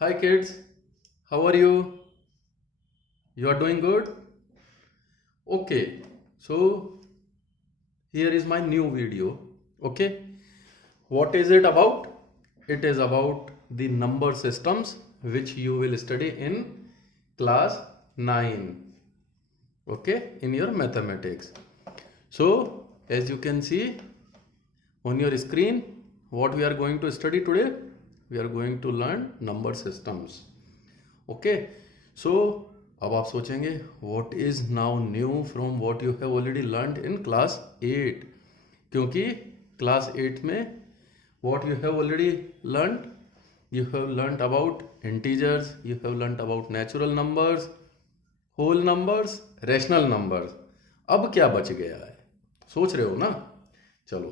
Hi kids, how are you? You are doing good? Okay, so here is my new video. Okay, what is it about? It is about the number systems which you will study in class 9. Okay, in your mathematics. So, as you can see on your screen, what we are going to study today? We are going to learn number systems. Okay so अब आप सोचेंगे what is now new from what you have already learned in class 8 क्योंकि class 8 में what you have already learned you have learned about integers you have learned about natural numbers whole numbers rational numbers अब क्या बच गया है सोच रहे हो ना चलो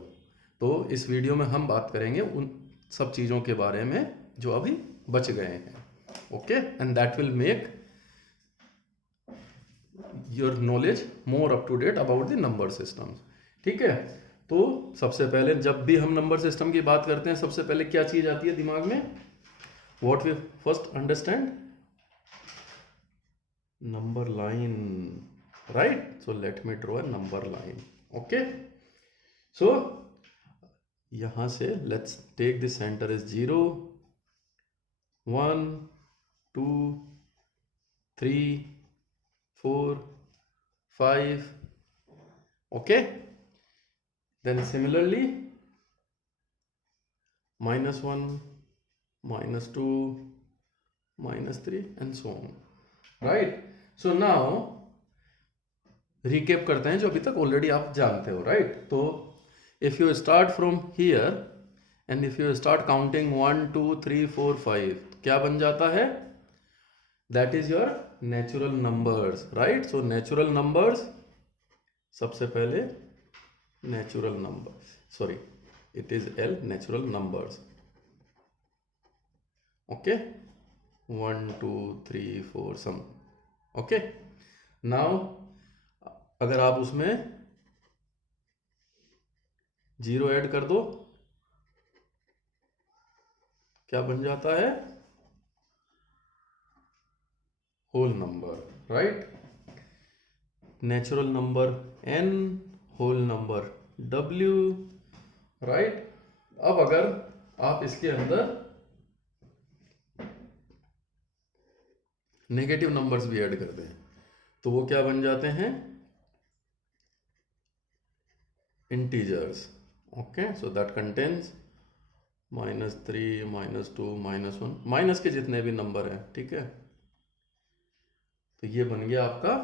तो इस वीडियो में हम बात करेंगे उन सब चीज़ों के बारे में जो अभी बच गए हैं okay and that will make your knowledge more up to date about the number systems ठीक है तो सबसे पहले जब भी हम नंबर सिस्टम की बात करते हैं सबसे पहले क्या चीज आती है दिमाग में what we first understand number line right so let me draw a number line okay so यहां से let's take the centre is 0 1 2 3 4 5 okay then similarly -1 -2 -3 and so on right so now recap करते हैं जो अभी तक already आप जानते हो right तो if you start from here and if you start counting 1 2 3 4 5 क्या बन जाता है that is your natural numbers right so natural numbers सबसे पहले natural numbers sorry it is L natural numbers okay 1 2 3 4 some okay now अगर आप उसमें 0 add कर दो क्या बन जाता है whole number right natural number n whole number w right अब अगर आप इसके अंदर नेगेटिव नंबर्स भी ऐड कर दें तो वो क्या बन जाते हैं integers okay so that contains -3 -2 -1 minus के जितने भी नंबर हैं ठीक है तो ये बन गया आपका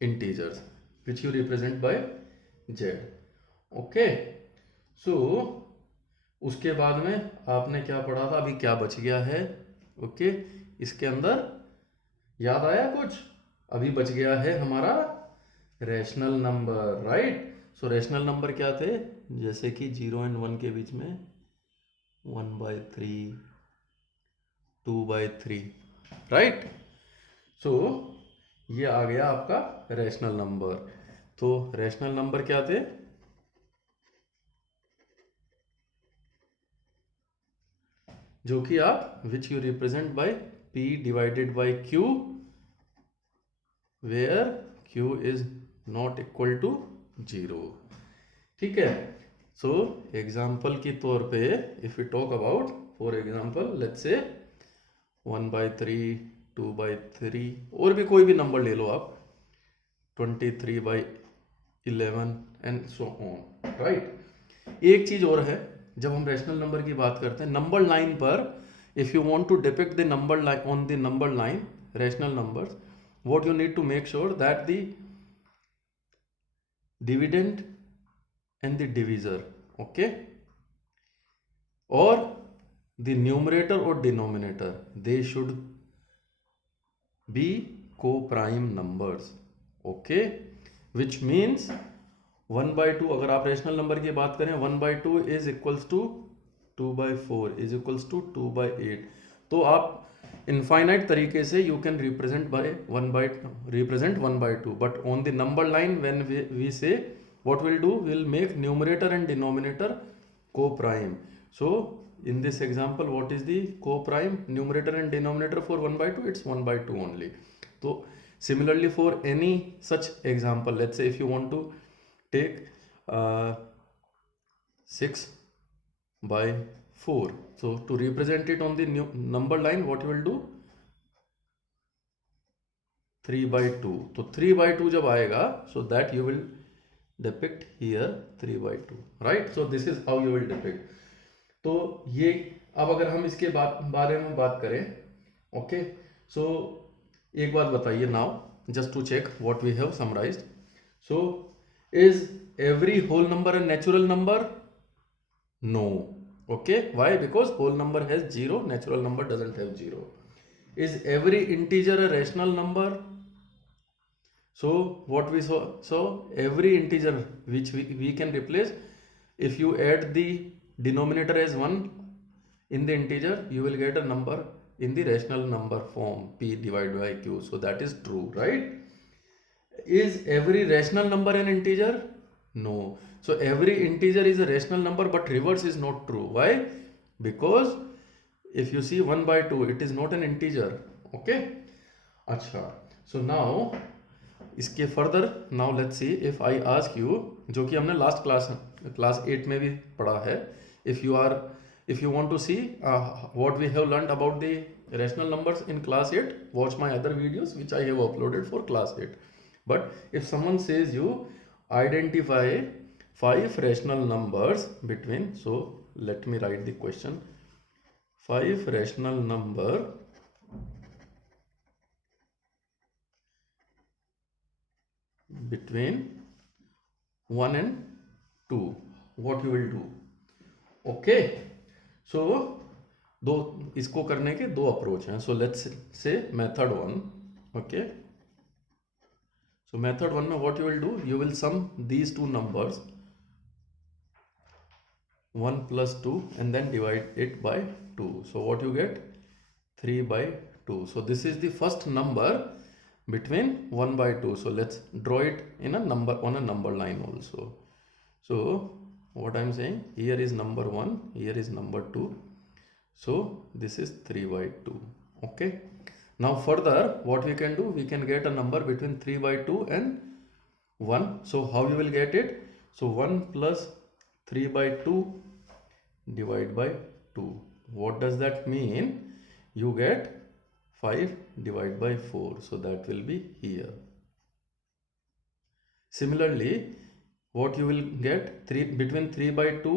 integers which you represent bye Z okay so उसके बाद में आपने क्या पढ़ा था अभी क्या बच गया है ओके इसके अंदर याद आया कुछ अभी बच गया है हमारा rational number right so rational number क्या थे जैसे कि 0 एंड 1 के बीच में 1/3 2/3 राइट सो ये आ गया आपका रैशनल नंबर तो रैशनल नंबर क्या थे जो कि आप which you represent by p divided by q where q is not equal to 0 ठीक है सो एग्जाम्पल के तौर पे if you talk about for example let's say 1/3 2/3 और भी कोई भी नंबर ले लो आप 23/11 एंड सो ऑन राइट एक चीज और है जब हम रैशनल नंबर की बात करते हैं नंबर लाइन पर if you want to depict the number line on the number line rational numbers what you need to make sure that the dividend and the divisor okay और the numerator or denominator they should be co-prime numbers okay which means 1/2 अगर आप rational number की बात करें 1/2 is equals to 2/4 is equals to 2/8 तो आप infinite तरीके से you can represent by 1/2 but on the number line when we say what we'll do we'll make numerator and denominator co-prime so in this example, what is the co-prime numerator and denominator for 1 by 2? It's 1 by 2 only. So similarly, for any such example, let's say if you want to take 6 by 4, so to represent it on the new number line, what you will do? 3 by 2. तो 3 by 2 जब आएगा, so that you will depict here 3 by 2, right? So this is how you will depict. तो ये अब अगर हम इसके बारे में बात करें, ओके, सो एक बात बताइए now, just to check what we have summarised. So is every whole number a natural number? No. Okay, why? Because whole number has 0, natural number doesn't have 0. Is every integer a rational number? So what we saw, so every integer which we can replace, if you add the denominator as 1 in the integer, you will get a number in the rational number form, p divided by q. So that is true, right? Is every rational number an integer? No. So every integer is a rational number, but reverse is not true. Why? Because if you see 1 by 2, it is not an integer. Okay, अच्छा. So now इसके further, now let's see if I ask you, जो कि हमने last class 8 में भी पढ़ा है, if you want to see what we have learned about the rational numbers in class 8, watch my other videos which I have uploaded for class 8. But if someone says you identify 5 rational numbers between, so let me write the question. 5 rational number between 1 and 2, what you will do? Okay, so दो इसको करने के दो approach हैं. So let's say method 1. Okay, so method 1 में what you will do, you will sum these two numbers 1 plus 2 and then divide it by 2. So what you get? 3 by 2. So this is the first number between 1 by 2. So let's draw it in a number, on a number line also. So what I'm saying, here is number 1, here is number 2. So this is 3 by 2. Okay, now further what we can do, we can get a number between 3 by 2 and 1. So how you will get it? So 1 plus 3 by 2 divide by 2. What does that mean? You get 5 divided by 4. So that will be here. Similarly, what you will get, 3 between 3 by 2.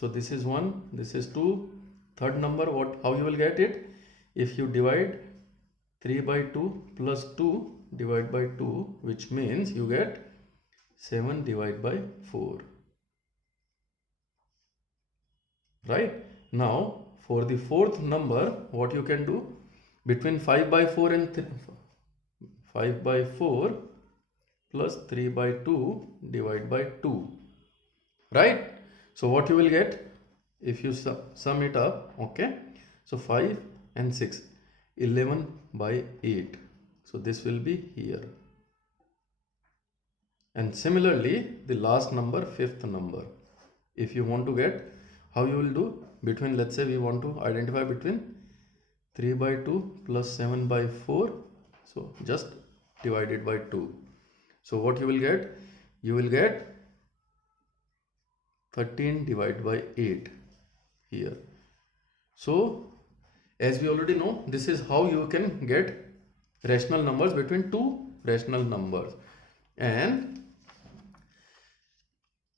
So this is 1, this is 2. Third number, how you will get it? If you divide 3 by 2 plus 2 divided by 2, which means you get 7 divided by 4. Right? Now for the fourth number, what you can do, between 5 by 4 and 5 by 4 plus 3 by 2 divided by 2. Right? So what you will get if you sum it up? Okay, so 5 and 6, 11 by 8. So this will be here. And similarly, the last number, fifth number, if you want to get, how you will do, between, let's say we want to identify between 3 by 2 plus 7 by 4. So just divide it by 2. So what you will get? You will get 13 divided by 8 here. So as we already know, this is how you can get rational numbers between two rational numbers. And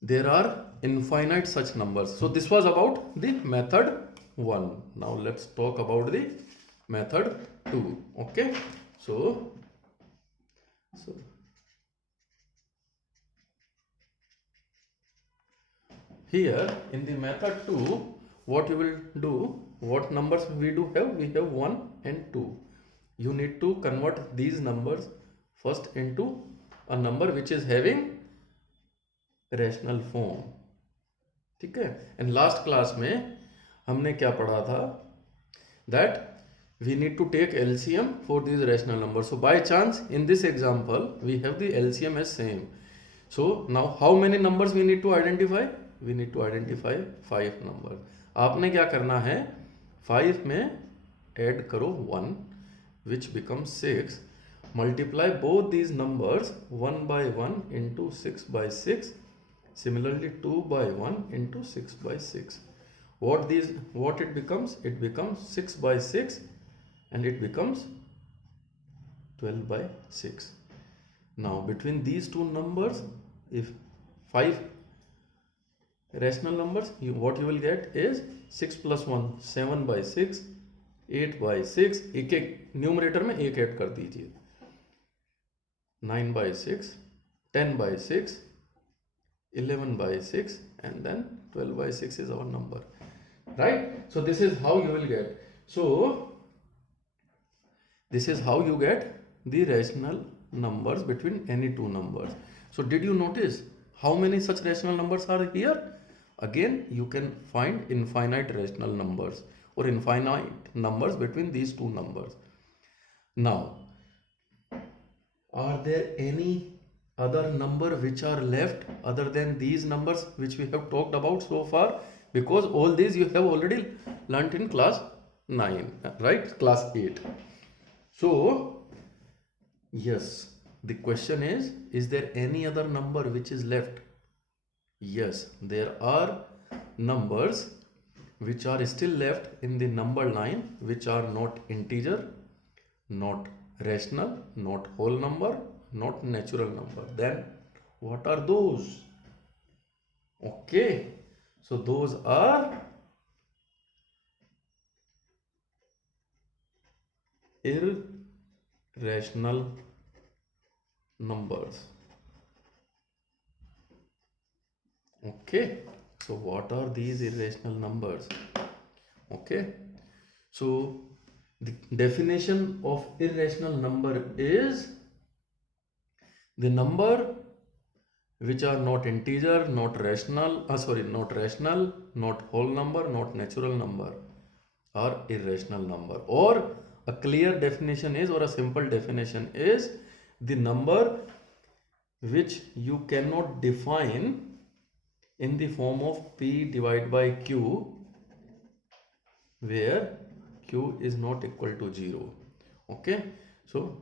there are infinite such numbers. So this was about the method 1. Now let's talk about the method 2. Okay, so here in the method 2, what you will do, what numbers we do have? We have 1 and 2. You need to convert these numbers first into a number which is having rational form. ठीक है. And last class में हमने क्या पढ़ा था, that we need to take LCM for this rational number. So by chance in this example we have the LCM as same. So now how many numbers we need to identify? We need to identify 5 numbers. आपने क्या करना है, 5 में add करो 1 which becomes 6, multiply both these numbers 1 by 1 into 6 by 6, similarly 2 by 1 into 6 by 6. What it becomes? It becomes 6 by 6 and it becomes 12 by 6. Now between these two numbers, if 5 rational numbers, what you will get is 6 plus 1 7 by 6, 8 by 6, एक numerator में एक add कर दीजिए, 9 by 6, 10 by 6, 11 by 6, and then 12 by 6 is our number, right? So this is how you will get. So this is how you get the rational numbers between any two numbers. So did you notice how many such rational numbers are here? Again, you can find infinite rational numbers or infinite numbers between these two numbers. Now, are there any other number which are left other than these numbers which we have talked about so far? Because all these you have already learnt in class 9, right? Class 8. So, yes, the question is there any other number which is left? Yes, there are numbers which are still left in the number line, which are not integer, not rational, not whole number, not natural number. Then what are those? Okay, so those are irrational numbers. Okay, so what are these irrational numbers? Okay, so the definition of irrational number is the number which are not integer, not rational, not whole number, not natural number, are irrational number. Or a clear definition is, or a simple definition is, the number which you cannot define in the form of P divided by Q, where Q is not equal to 0. Okay, so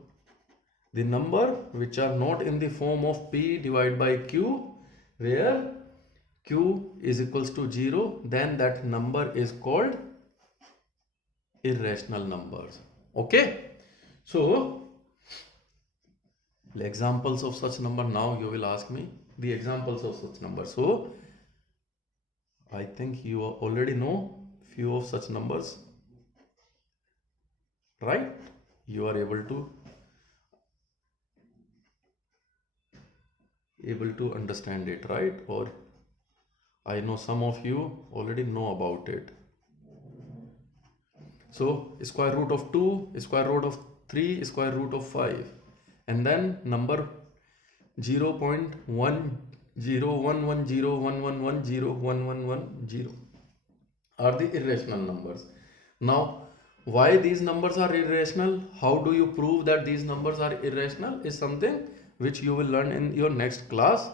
the number which are not in the form of P divided by Q, where Q is equals to 0, then that number is called irrational numbers. Okay, so the examples of such number, now you will ask me the examples of such number. So I think you already know few of such numbers, right? You are able to understand it, right? Or I know some of you already know about it. So square root of 2, square root of 3, square root of 5, and then number 0.10110111011110 are the irrational numbers. Now, why these numbers are irrational, how do you prove that these numbers are irrational, is something which you will learn in your next class,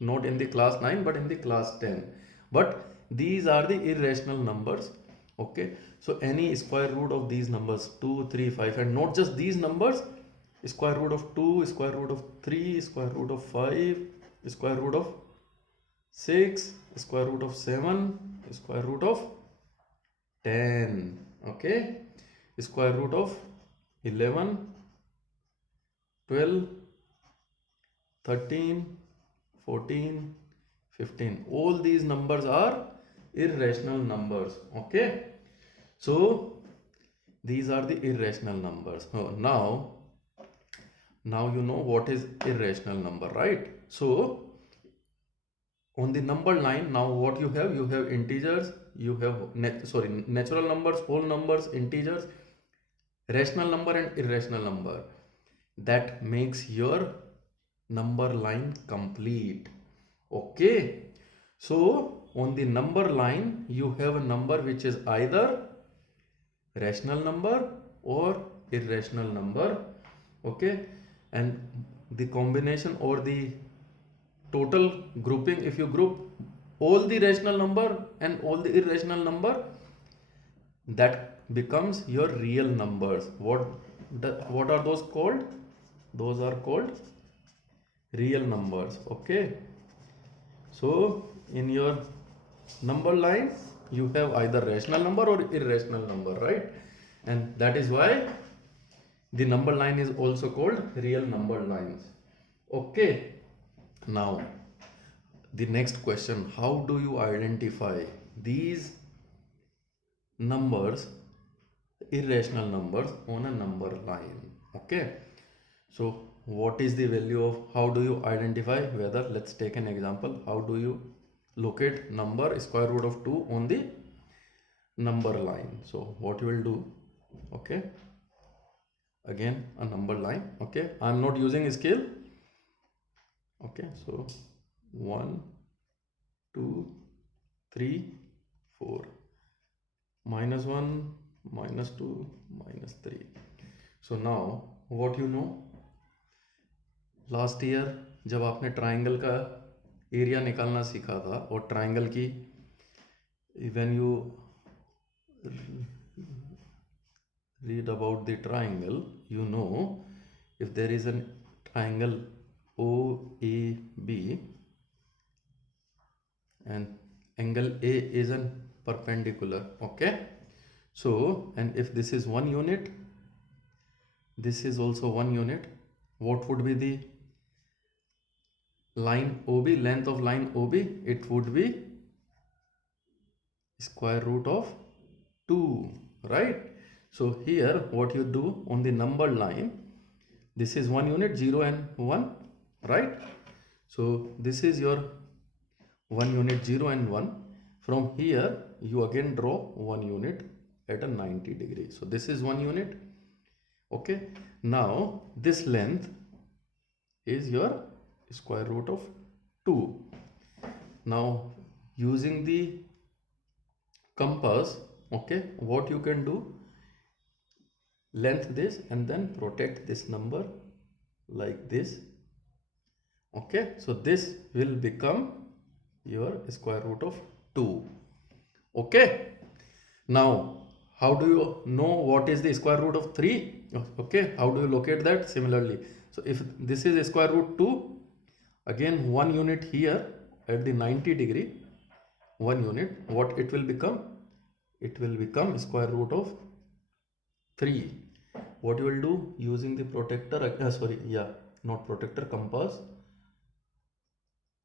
not in the class 9 but in the class 10. But these are the irrational numbers. Okay, so any square root of these numbers 2, 3, 5, and not just these numbers, square root of 2, square root of 3, square root of 5, square root of 6, square root of 7, square root of 10, okay, square root of 11, 12, 13, 14, 15. All these numbers are irrational numbers. Okay, so these are the irrational numbers. Now you know what is irrational number, right? So on the number line, now what you have integers, you have natural numbers, whole numbers, integers, rational number and irrational number. That makes your number line complete. Okay, so on the number line you have a number which is either rational number or irrational number. Okay, and the combination or the total grouping, if you group all the rational number and all the irrational number, that becomes your real numbers. What are those called? Those are called real numbers. Okay, so in your number line you have either rational number or irrational number, right? And that is why the number line is also called real number lines. Okay, now the next question, how do you identify these numbers, irrational numbers, on a number line? Okay, so what is the value of, how do you identify whether, let's take an example, how do you locate number square root of 2 on the number line? So what you will do, okay, again a number line, okay, I'm not using scale. Okay, so 1 2 3 4 -1 -2 -3. So now what you know, last year जब आपने triangle का area निकालना सीखा था, और triangle की when you read about the triangle, you know, if there is an triangle OAB and angle A is an perpendicular, okay, so and if this is 1 unit, this is also 1 unit, what would be the line OB, length of line OB? It would be square root of 2, right? So here what you do on the number line, this is 1 unit, 0 and 1, right? So this is your 1 unit, 0 and 1. From here you again draw 1 unit at a 90 degree. So this is 1 unit. Okay, now this length is your square root of 2. Now using the compass, okay, what you can do, length this and then protect this number like this. Okay, so this will become your square root of 2. Okay, now how do you know what is the square root of 3? Okay, how do you locate that? Similarly, so if this is square root 2, again 1 unit here at the 90 degree, 1 unit, what it will become? It will become square root of 3. What you will do, using the protector, not protector, compass,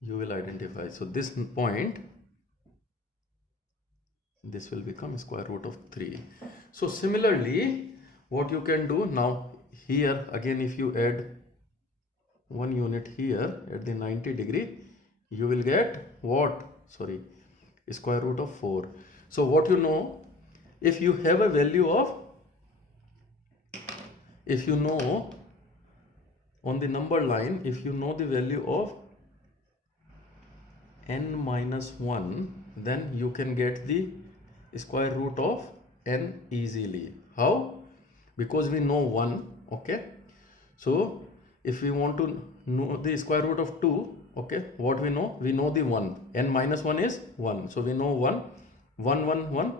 you will identify. So this point, this will become square root of 3. So similarly, what you can do now, here again if you add 1 unit here at the 90 degree, you will get what? Square root of 4. So what you know, if you have a value of, if you know on the number line, if you know the value of n minus 1, then you can get the square root of n easily. How? Because we know 1, okay, so if we want to know the square root of 2, okay, what we know? We know the 1, n minus 1 is 1, so we know 1 1 1 1,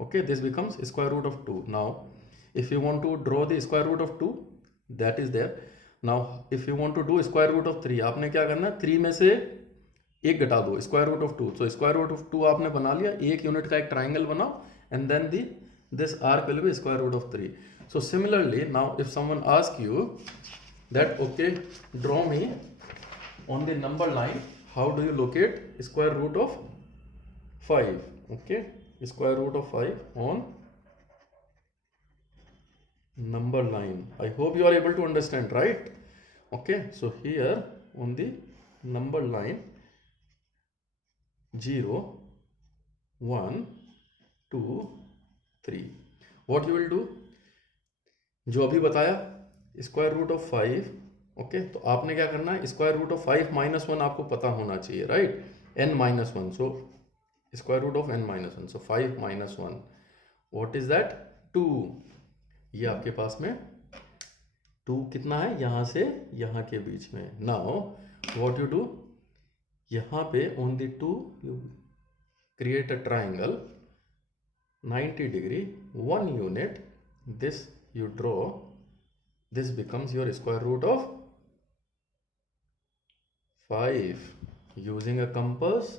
okay, this becomes square root of 2. Now if you want to draw the square root of 2, that is there. Now if you want to do square root of 3, आपने क्या करना है, 3 में से एक घटा दो, square root of 2. So square root of 2 आपने बना लिया, 1 यूनिट का एक ट्राइंगल बनाओ, and then this arc will be square root of 3. So similarly now if someone ask you that, okay, draw me on the number line, how do you locate square root of 5? Okay, square root of 5 on number line. I hope you are able to understand, right? Okay, so here on the number line, 0 1 2 3, what you will do, जो अभी बताया square root of 5, okay, तो आपने क्या करना है, square root of 5 minus 1 आपको पता होना चाहिए, right? n minus 1, so square root of n minus 1, so 5 minus 1, what is that? 2. ये आपके पास में 2 कितना है, यहां से यहां के बीच में. नाउ व्हाट यू डू, यहाँ पे on the 2 you create a triangle 90 degree 1 unit, this you draw, this becomes your square root of 5. Using a compass,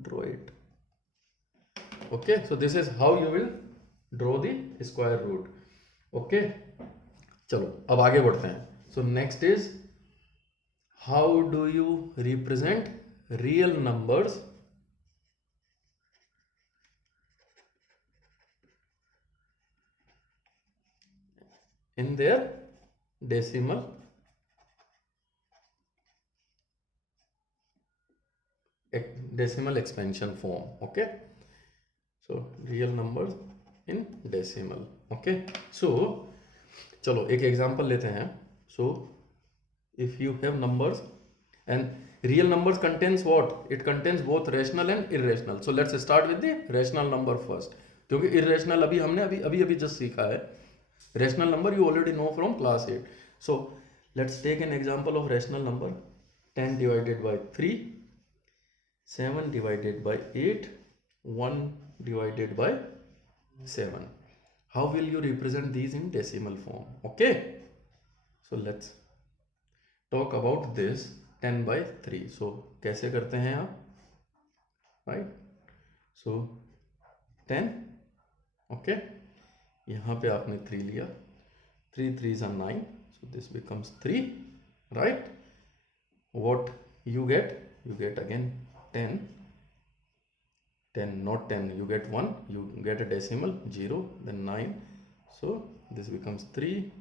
draw it. Okay, so this is how you will draw the square root. Okay, चलो अब आगे बढ़ते हैं. So next is how do you represent real numbers in their decimal expansion form. Okay, so real numbers in decimal. Okay, so चलो एक example लेते हैं. So if you have numbers and real numbers contains what? It contains both rational and irrational. So let's start with the rational number first, क्योंकि irrational अभी हमने अभी just सीखा है. Rational number you already know from class 8. So let's take an example of rational number. 10 divided by 3, 7 divided by 8, 1 divided by 7. How will you represent these in decimal form? Okay, so let's talk about this. 10 by 3. So कैसे करते हैं आप? Right, so 10. Okay, यहाँ पे आपने 3 लिया, 3 3s are 9, so this becomes 3. Right, what you get? You get again 10, 10 not 10, you get 1, you get a decimal 0, then 9, so this becomes 3,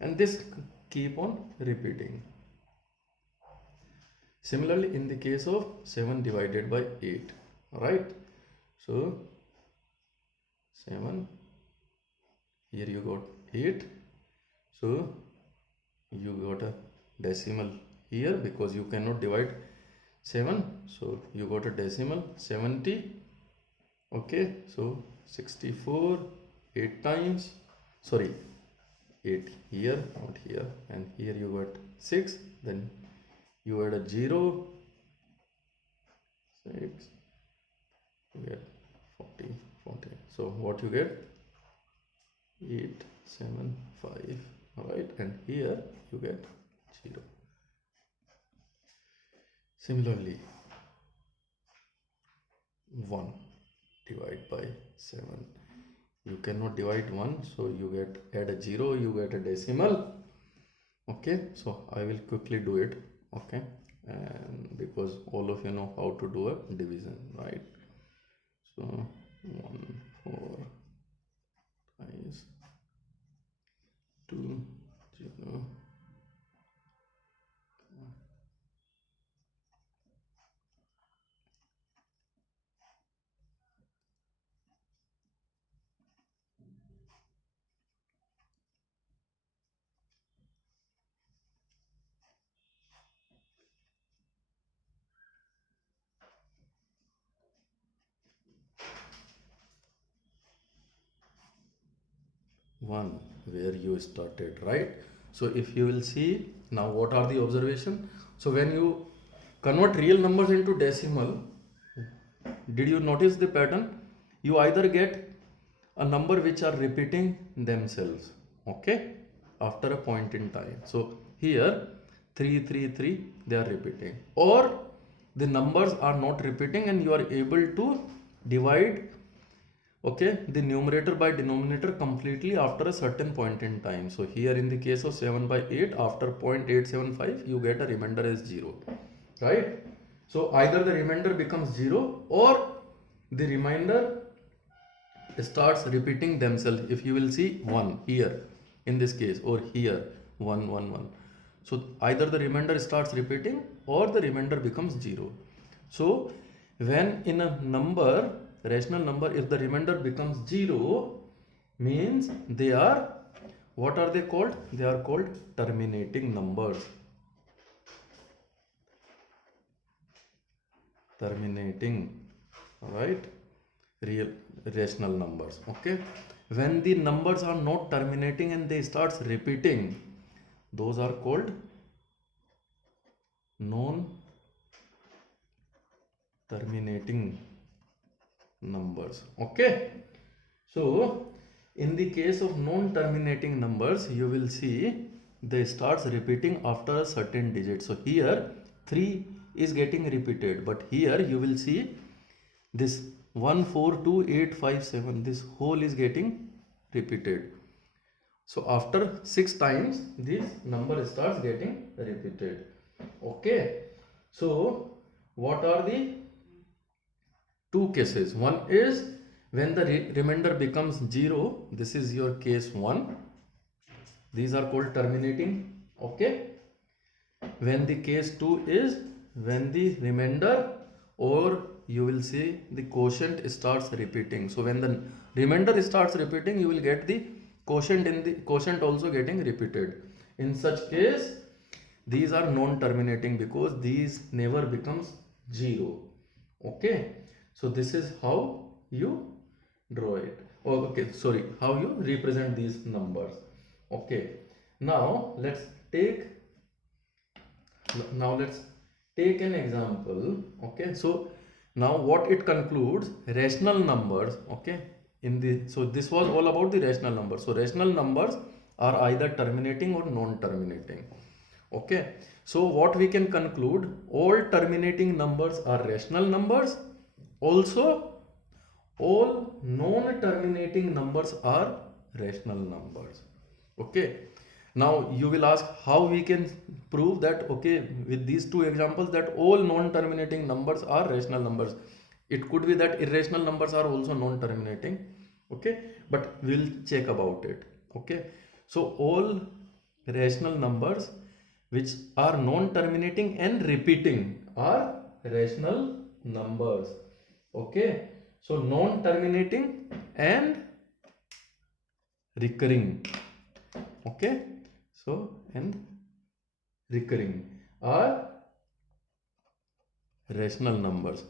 and this keep on repeating. Similarly in the case of 7 divided by 8, right, so 7, here you got 8, so you got a decimal here because you cannot divide 7, so you got a decimal 70. Okay, so 64, 8 times, sorry, 8 here, not here, and here you got 6, then you add a 0, 6, you get 40, 40. So what you get? 8, 7, 5, alright, and here you get 0. Similarly, 1 divide by 7. You cannot divide 1, so you get add a 0, you get a decimal. Okay, so I will quickly do it. Okay, and because all of you know how to do a division, right? So 1 4 times 2 0. One where you started, right? So if you will see now, what are the observation? So when you convert real numbers into decimal, did you notice the pattern? You either get a number which are repeating themselves, okay, after a point in time. So here 3 3 3 they are repeating, or the numbers are not repeating and you are able to divide, okay, the numerator by denominator completely after a certain point in time. So here in the case of 7 by 8, after 0.875 you get a remainder as 0, right? So either the remainder becomes 0 or the remainder starts repeating themselves. If you will see 1 here in this case, or here 1 1 1, so either the remainder starts repeating or the remainder becomes 0. So when in a number, rational number, if the remainder becomes 0, means they are, what are they called? They are called terminating numbers. Terminating, right? Real rational numbers. Okay, when the numbers are not terminating and they starts repeating, those are called non terminating numbers. Okay, so in the case of non-terminating numbers, you will see they starts repeating after a certain digit. So here 3 is getting repeated, but here you will see this 142857, this whole is getting repeated. So after 6 times this number starts getting repeated. Okay, so what are the two cases? One is when the remainder becomes 0, this is your case 1, these are called terminating. Okay, when the case 2 is when the remainder, or you will see the quotient starts repeating. So when the remainder starts repeating, you will get the quotient in the quotient also getting repeated. In such case, these are non-terminating because these never becomes 0. Okay, so this is how you draw it. Oh, okay, sorry, how you represent these numbers. Okay, now let's take an example. Okay, so now what it concludes, rational numbers. Okay, in the, so this was all about the rational numbers. So rational numbers are either terminating or non-terminating. Okay, so what we can conclude, all terminating numbers are rational numbers. Also all non-terminating numbers are rational numbers. Okay, now you will ask how we can prove that. Okay, with these two examples, that all non-terminating numbers are rational numbers. It could be that irrational numbers are also non-terminating. Okay, but we'll check about it. Okay, so all rational numbers which are non-terminating and repeating are rational numbers. Okay, so non-terminating and recurring. Okay, so and recurring are rational numbers,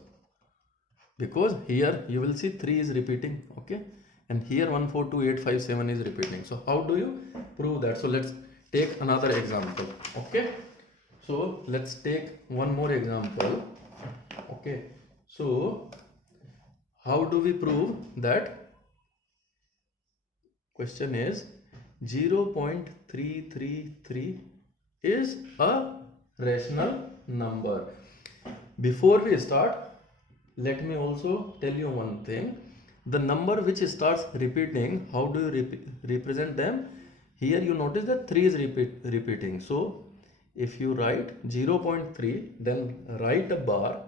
because here you will see 3 is repeating. Okay, and here 142857 is repeating. So how do you prove that? So let's take another example. Okay, so let's take one more example. Okay, so how do we prove that? Question is 0.333 is a rational number. Before we start, let me also tell you one thing. The number which starts repeating, how do you represent them? Here you notice that 3 is repeating. So if you write 0.3, then write a bar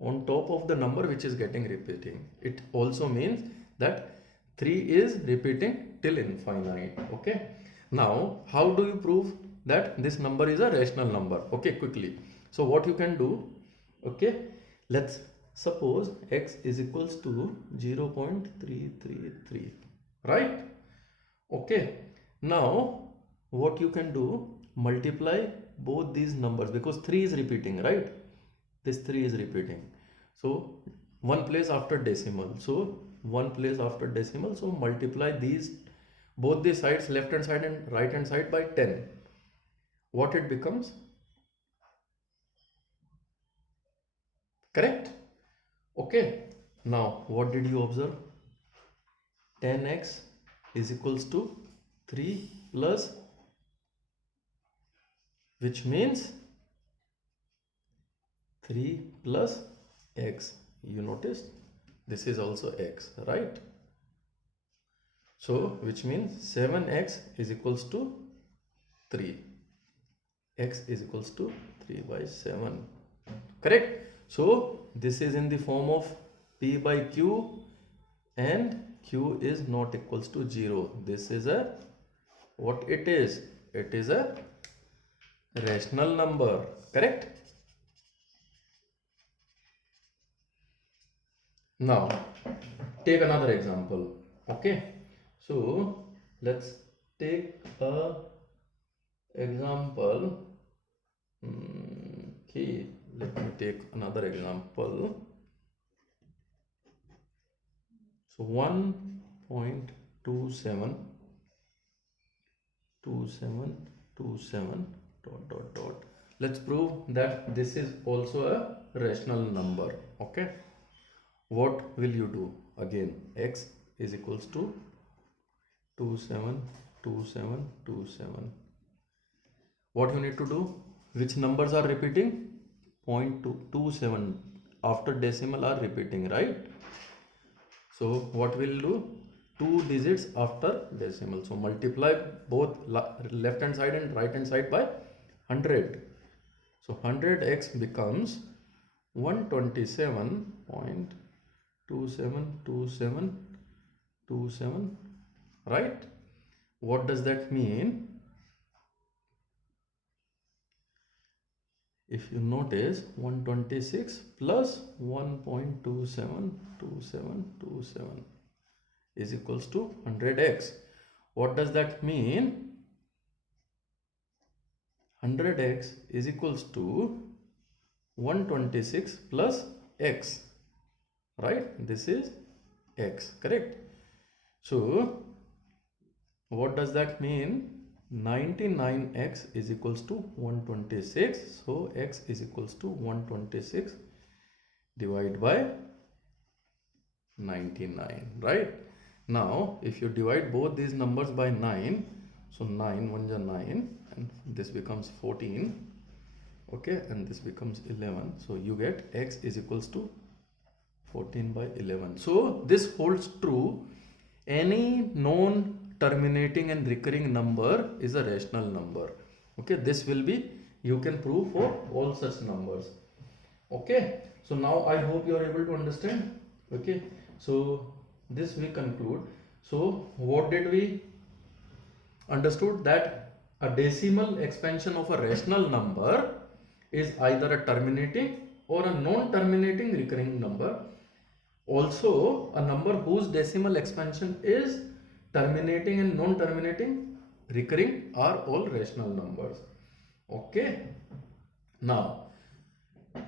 on top of the number which is getting repeating. It also means that 3 is repeating till infinite. Okay, now how do you prove that this number is a rational number? Okay, quickly. So what you can do, okay, let's suppose x is equals to 0.333, right? Okay, now what you can do, multiply both these numbers, because 3 is repeating, right? This 3 is repeating, so one place after decimal, so one place after decimal, so multiply these both the sides, left hand side and right hand side, by 10. What it becomes? Correct? Okay, now what did you observe? 10x is equals to 3 plus, which means 3 plus x. You noticed this is also x, right? So which means 7x is equals to 3. X is equals to 3 by 7. Correct? So this is in the form of p by q, and q is not equals to 0. This is a, what it is? It is a rational number. Correct? Now take another example. Okay, so let's take a example. Okay, let me take another example. So 1.27 dot dot dot let's prove that this is also a rational number. Okay, what will you do? Again, x is equals to 272727. What you need to do? Which numbers are repeating? 0.27 after decimal are repeating, right? So what will do? 2 digits after decimal. So multiply both left hand side and right hand side by 100. So 100x becomes 127.272727, right? What does that mean? If you notice, 126 plus 1.272727 is equals to 100x. What does that mean? 100x is equals to 126 plus x, right? This is x, correct? So what does that mean? 99x is equals to 126. So x is equals to 126 divided by 99, right? Now if you divide both these numbers by 9, so 9 1 is 9 and this becomes 14, okay, and this becomes 11. So you get x is equals to 14 by 11. So this holds true. Any non-terminating and recurring number is a rational number. Okay, this will be, you can prove for all such numbers. Okay, so now I hope you are able to understand. Okay, so this we conclude. So what did we understood? That a decimal expansion of a rational number is either a terminating or a non-terminating recurring number. Also, a number whose decimal expansion is terminating and non-terminating recurring are all rational numbers. Okay. Now,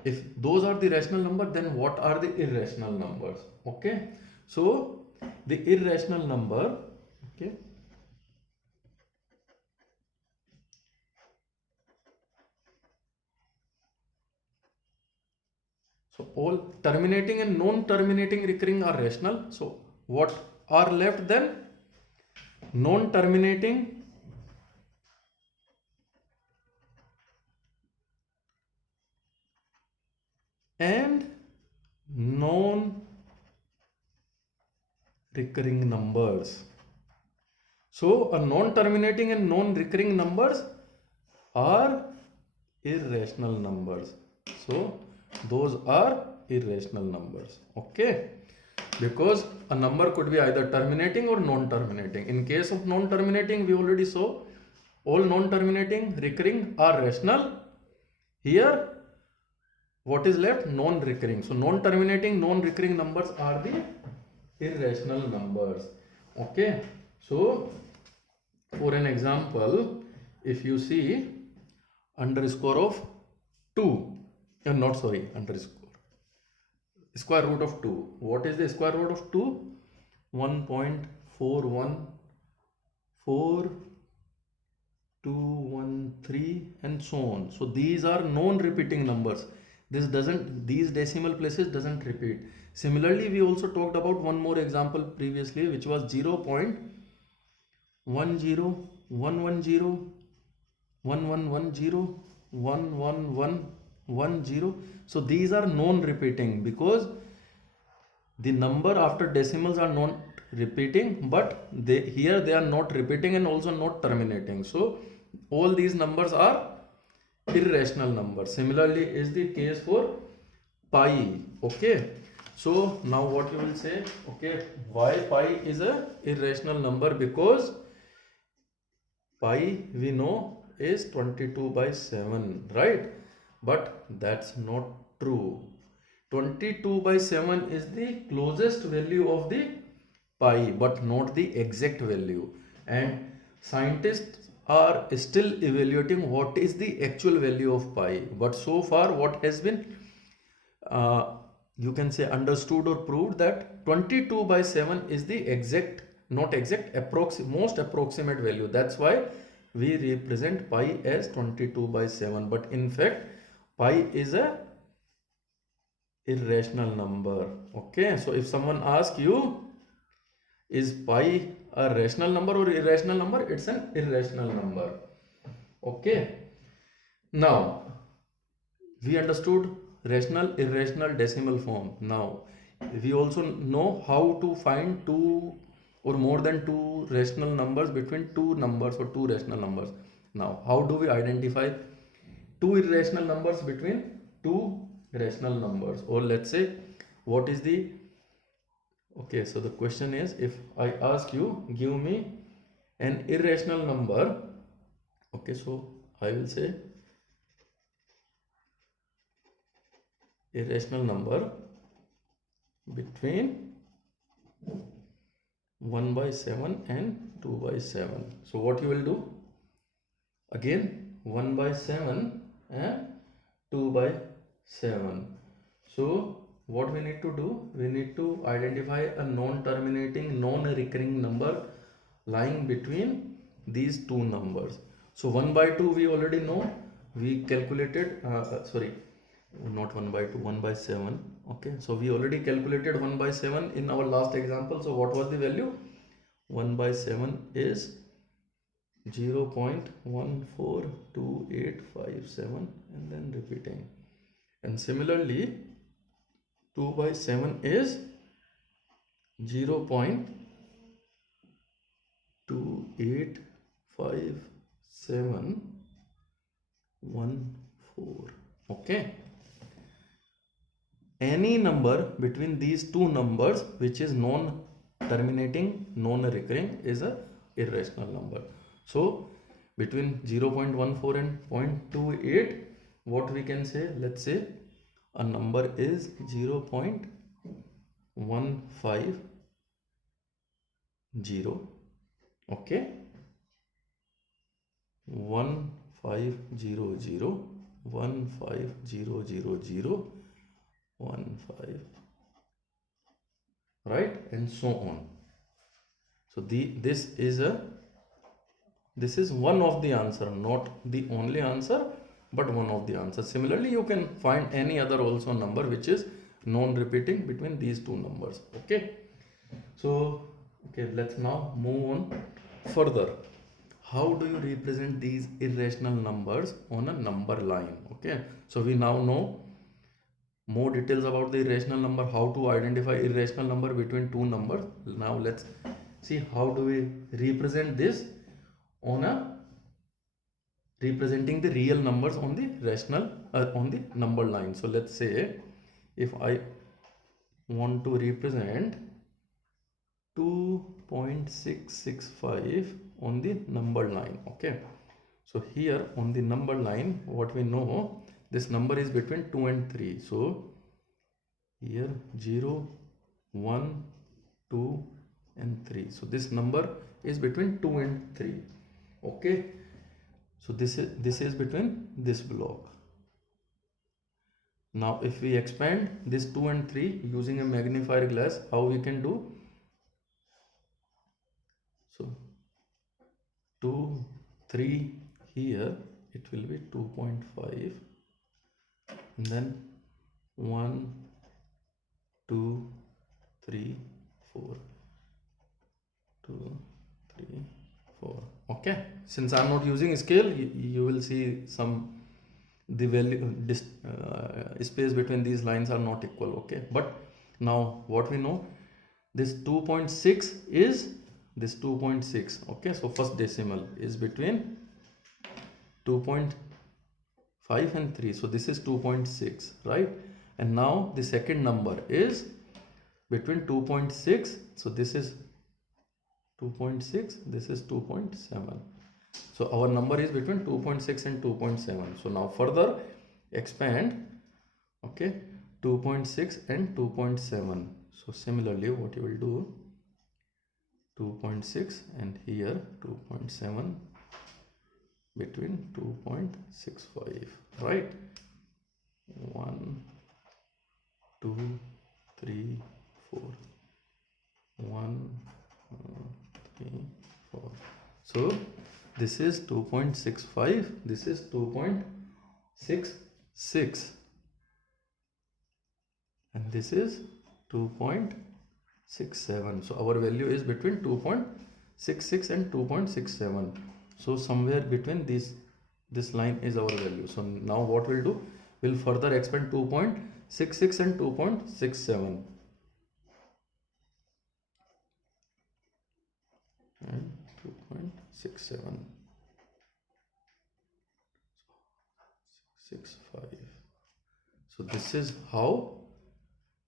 if those are the rational numbers, then what are the irrational numbers? Okay. So, the irrational number, okay, so all terminating and non-terminating recurring are rational. So what are left then? Non-terminating and non-recurring numbers. So a non-terminating and non-recurring numbers are irrational numbers. So those are irrational numbers. Okay, because a number could be either terminating or non-terminating. In case of non-terminating, we already saw all non-terminating recurring are rational. Here what is left? Non-recurring. So non-terminating, non-recurring numbers are the irrational numbers. Okay, so for an example, if you see underscore of 2, not sorry, underscore, square root of 2. What is the square root of 2? 1.414213 and so on. So these are non-repeating numbers. These decimal places doesn't repeat. Similarly, we also talked about one more example previously, which was 0.1010111101110. So these are non-repeating because the number after decimals are not repeating, but here they are not repeating and also not terminating. So all these numbers are irrational numbers. Similarly is the case for pi. Okay, so now what you will say? Okay, why pi is a irrational number? Because pi we know is 22 by 7, right? But that's not true. 22 by 7 is the closest value of the pi, but not the exact value. And scientists are still evaluating what is the actual value of pi. But so far, what has been you can say understood or proved, that 22 by 7 is the exact, not exact, most approximate value. That's why we represent pi as 22/7, but in fact pi is a irrational number. Okay, so if someone asks you, is pi a rational number or irrational number, it's an irrational number. Okay, now we understood rational, irrational, decimal form. Now we also know how to find two or more than two rational numbers between two numbers or two rational numbers. Now how do we identify two irrational numbers between two rational numbers? Or let's say, what is the, okay, so the question is, if I ask you, give me an irrational number, okay, so I will say irrational number between 1/7 and 2/7. So what you will do? Again 1/7 and 2/7. So what we need to do? We need to identify a non-terminating, non-recurring number lying between these two numbers. So 1/2 we already know. We calculated, sorry, not 1/2, 1/7. Okay, so we already calculated 1/7 in our last example. So what was the value? 1/7 is 0.142857, and then repeating. And similarly 2/7 is 0.2857114. Okay, any number between these two numbers which is non-terminating, non-recurring is a irrational number. So between 0.14 and 0.28, what we can say? Let's say a number is 0.150. okay, 1500 1500 15, right, and so on. So this is one of the answer, not the only answer, but one of the answers. Similarly, you can find any other also number which is non-repeating between these two numbers. Okay, so okay, let's now move on further. How do you represent these irrational numbers on a number line? Okay, so we now know more details about the irrational number, how to identify irrational number between two numbers. Now let's see how do we represent this on a representing the real numbers on the rational on the number line. So let's say if I want to represent 2.665 on the number line. Okay, so here on the number line, what we know, this number is between 2 and 3. So here 0, 1, 2 and 3. So this number is between 2 and 3. Okay, so this is between this block. Now if we expand this 2 and 3 using a magnifier glass, how we can do? So 2, 3, here it will be 2.5, and then 1, 2, 3, 4, 2, 3, 4. Okay, since I'm not using scale, you will see some the value space between these lines are not equal. Okay, but now what we know, this 2.6 is this 2.6. okay, so first decimal is between 2.5 and 3, so this is 2.6, right? And now the second number is between 2.6, so this is 2.6, this is 2.7. So our number is between 2.6 and 2.7. So now further expand, okay, 2.6 and 2.7. So similarly, what you will do, 2.6 and here 2.7 between 2.65, right? 1, 2, 3, 4. 1, 2, 3, 4. So this is 2.65, this is 2.66, and this is 2.67. So our value is between 2.66 and 2.67. So somewhere between this line is our value. So now what we'll do, we'll further expand 2.66 and 2.67 and 2.67, 65. So this is how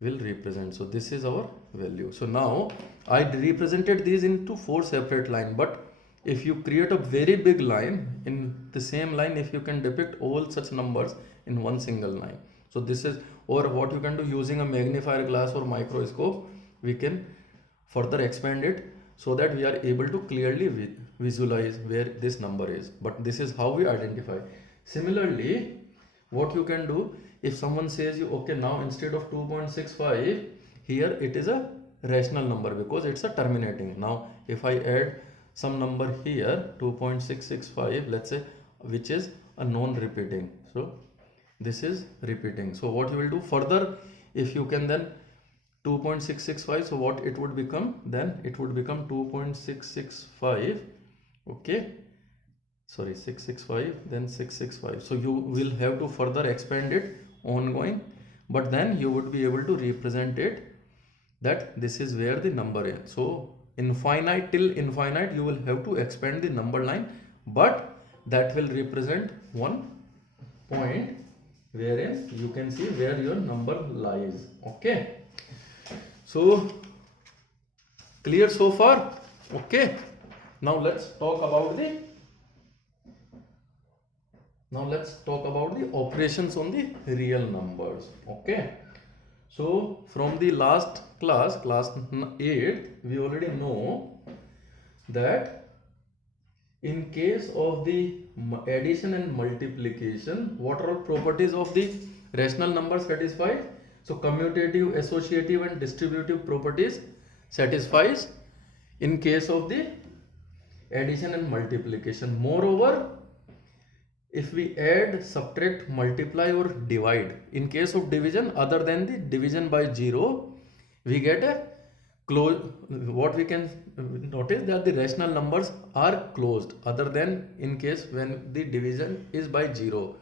we'll represent. So this is our value. So now I represented these into 4 separate lines, but if you create a very big line, in the same line, if you can depict all such numbers in one single line. So this is, or what you can do, using a magnifier glass or microscope, we can further expand it so that we are able to clearly visualize where this number is. But this is how we identify. Similarly, what you can do, if someone says you, okay, now instead of 2.65, here it is a rational number because it's a terminating. Now if I add some number here, 2.665, let's say, which is a non-repeating, so this is repeating. So what you will do further, if you can then 2.665, so what it would become, then it would become 2.665, okay, sorry, 665, then 665. So you will have to further expand it ongoing, but then you would be able to represent it that this is where the number is. So infinite till infinite you will have to expand the number line, but that will represent one point wherein you can see where your number lies. Okay, so clear so far? Okay, now let's talk about the operations on the real numbers. Okay, so from the last class 8, we already know that in case of the addition and multiplication, what are properties of the rational number satisfied? So commutative, associative and distributive properties satisfies in case of the addition and multiplication. Moreover, if we add, subtract, multiply or divide, in case of division, other than the division by 0, we get a close. What we can notice that the rational numbers are closed, other than in case when the division is by 0.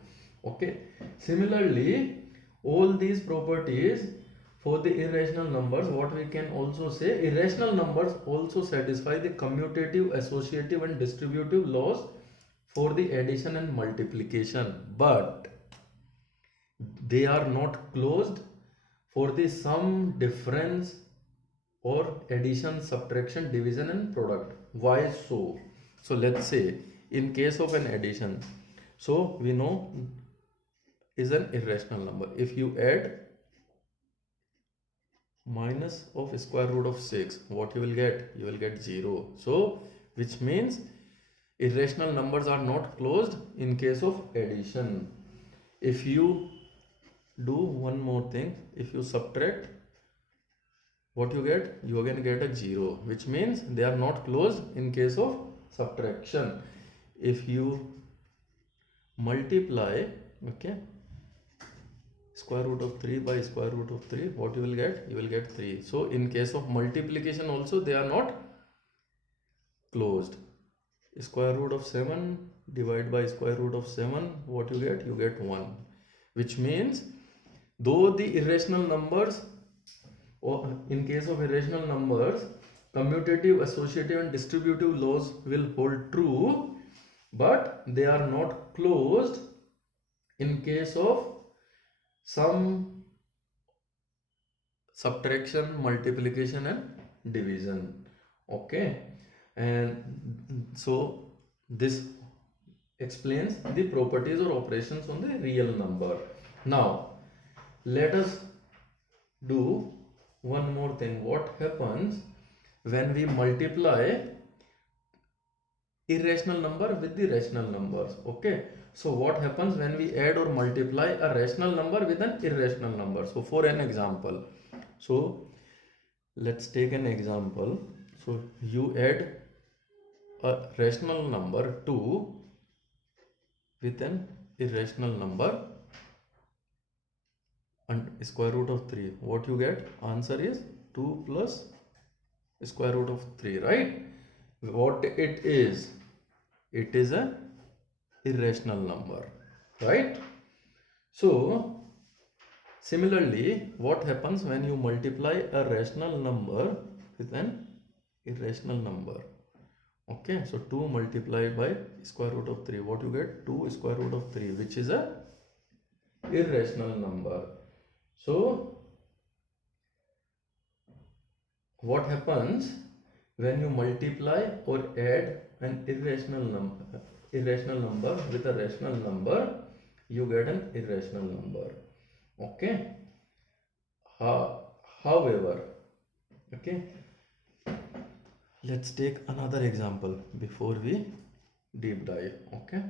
Okay, similarly all these properties for the irrational numbers, what we can also say, irrational numbers also satisfy the commutative, associative and distributive laws for the addition and multiplication, but they are not closed for the sum, difference or addition, subtraction, division and product. Why so? So let's say in case of an addition, so we know is an irrational number. If you add minus of square root of 6, what you will get? You will get 0. So which means irrational numbers are not closed in case of addition. If you do one more thing, if you subtract, what you get? You again get a 0, which means they are not closed in case of subtraction. If you multiply, okay, square root of 3 by square root of 3, what you will get? You will get 3. So in case of multiplication also they are not closed. Square root of 7 divided by square root of 7, what you get? You get 1, which means though the irrational numbers, or in case of irrational numbers, commutative, associative and distributive laws will hold true, but they are not closed in case of sum, subtraction, multiplication and division. Okay, and so this explains the properties or operations on the real number. Now let us do one more thing. What happens when we multiply irrational number with the rational numbers? Okay, so what happens when we add or multiply a rational number with an irrational number? So for an example, so let's take an example. So you add a rational number 2 with an irrational number and square root of 3, what you get? Answer is 2 plus square root of 3, right? What it is? It is a irrational number, right? So similarly, what happens when you multiply a rational number with an irrational number? Okay, so 2 multiplied by square root of 3, what you get? 2 square root of 3, which is a irrational number. So what happens when you multiply or add an irrational number with a rational number? You get an irrational number. Okay. However, okay, let's take another example before we deep dive. Okay,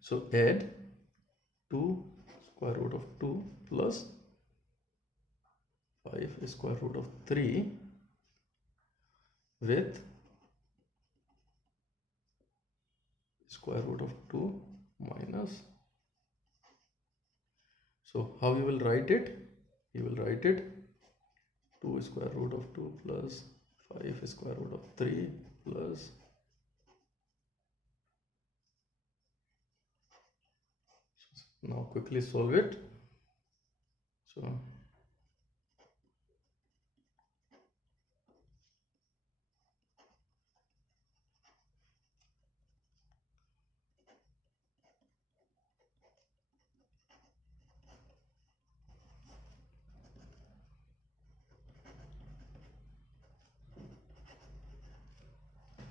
so add 2 square root of 2 plus 5 square root of 3 with square root of 2 minus. So how you will write it? You will write it 2 square root of 2 plus 5 square root of 3 plus now quickly solve it. So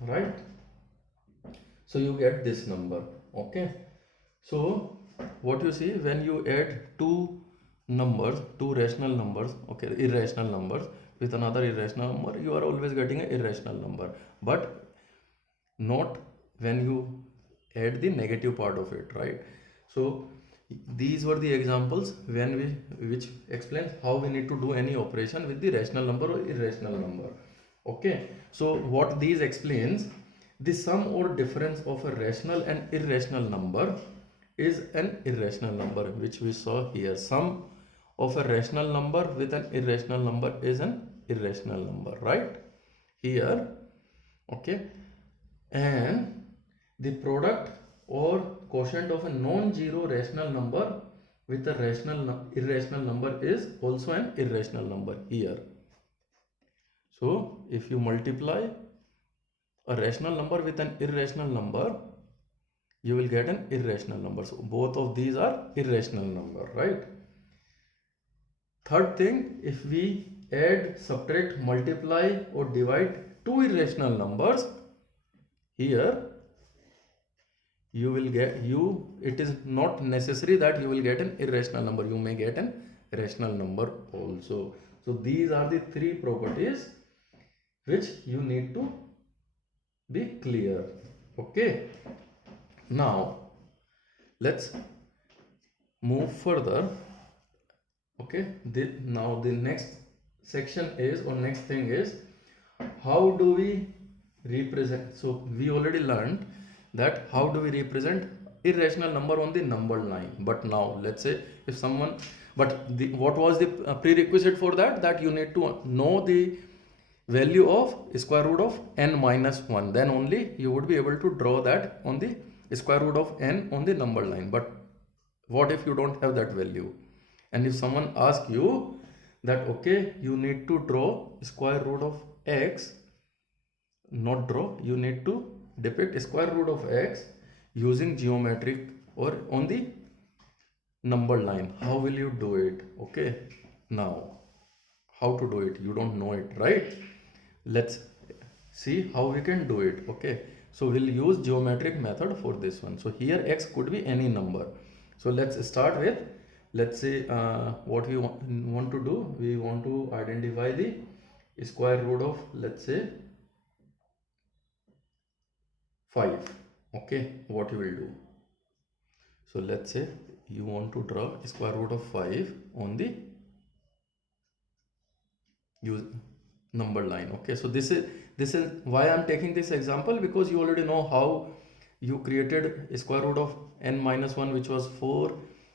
right, so you get this number. Okay, so what you see, when you add two rational numbers, okay, irrational numbers with another irrational number, you are always getting an irrational number, but not when you add the negative part of it, right? So these were the examples which explains how we need to do any operation with the rational number or irrational number. Okay, so what these explains, the sum or difference of a rational and irrational number is an irrational number, which we saw here. Sum of a rational number with an irrational number is an irrational number, right? Here, okay, and the product or quotient of a non-zero rational number with a irrational number is also an irrational number here. So if you multiply a rational number with an irrational number, you will get an irrational number. So both of these are irrational number, right? Third thing, if we add, subtract, multiply or divide two irrational numbers, here you will get, it is not necessary that you will get an irrational number, you may get an rational number also. So these are the three properties which you need to be clear. Okay, now let's move further. Okay, now the next section is, or next thing is, how do we represent? So we already learned that how do we represent irrational number on the number line, but now let's say if someone, what was the prerequisite for that? That you need to know the value of square root of n minus 1, then only you would be able to draw that on the square root of n on the number line. But what if you don't have that value, and if someone asks you that okay, you need to draw square root of x, not draw, you need to depict square root of x using geometric or on the number line, how will you do it? Okay, now how to do it, you don't know it, right? Let's see how we can do it. Okay, so we'll use geometric method for this one. So here x could be any number. So let's start with, let's say what we want to do, we want to identify the square root of, let's say 5. Okay, what you will do, so let's say you want to draw square root of 5 on the use number line. Okay, so this This is why I'm taking this example, because you already know how you created a square root of n minus 1, which was 4,